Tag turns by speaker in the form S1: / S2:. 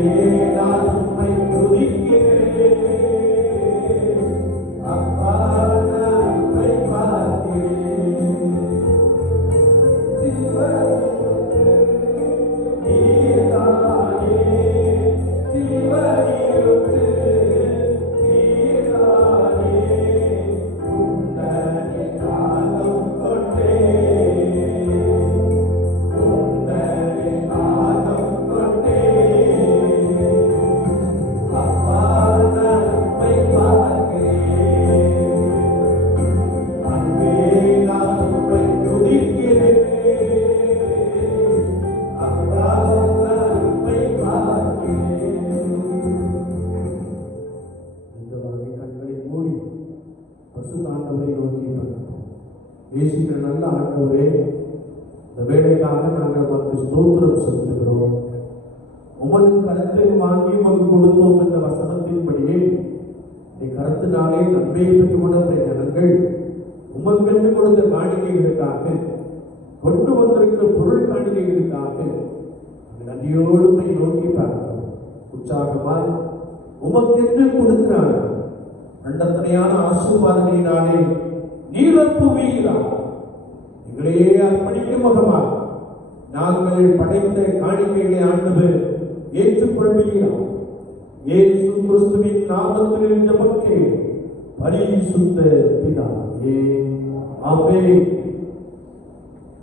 S1: Amen. பேசுகிற நல்ல ஆண்டவரே இந்த வேலைக்காக நாங்கள் உமக்கு ஸ்தோத்திரம் செலுத்துகிறோம். உமது கருத்தை வாங்கி உமக்கு கொடுத்தோம் என்ற வசனத்தின்படியே நீ கருத்தினாலே நன்மையை பெற்றுக் கொண்ட ஜனங்கள் உமக்கென்று கொடுத்த காணிக்கைகளுக்காக கொண்டு வந்திருக்கிற பொருள் காணிக்கைகளுக்காக நன்றியோடு போய் நோக்கி பார்க்கிறோம். உற்சாகமாய் உமக்கென்று கொடுக்கிறார் ரெண்டத்தனையான ஆசீர்வாதங்களினாலே நீரப்புவீர்களார் எங்களே அர்ப்பணிக்கும் முகமாக நாங்கள் படைத்த காணிக்கைகளை ஆண்டவர் ஏற்றுக்கொள்வீர்களார் ஏசு கிறிஸ்துவின் நாமத்தில் ஜெபக்கே பரிசுத்த பிதாவே. ஆமென்.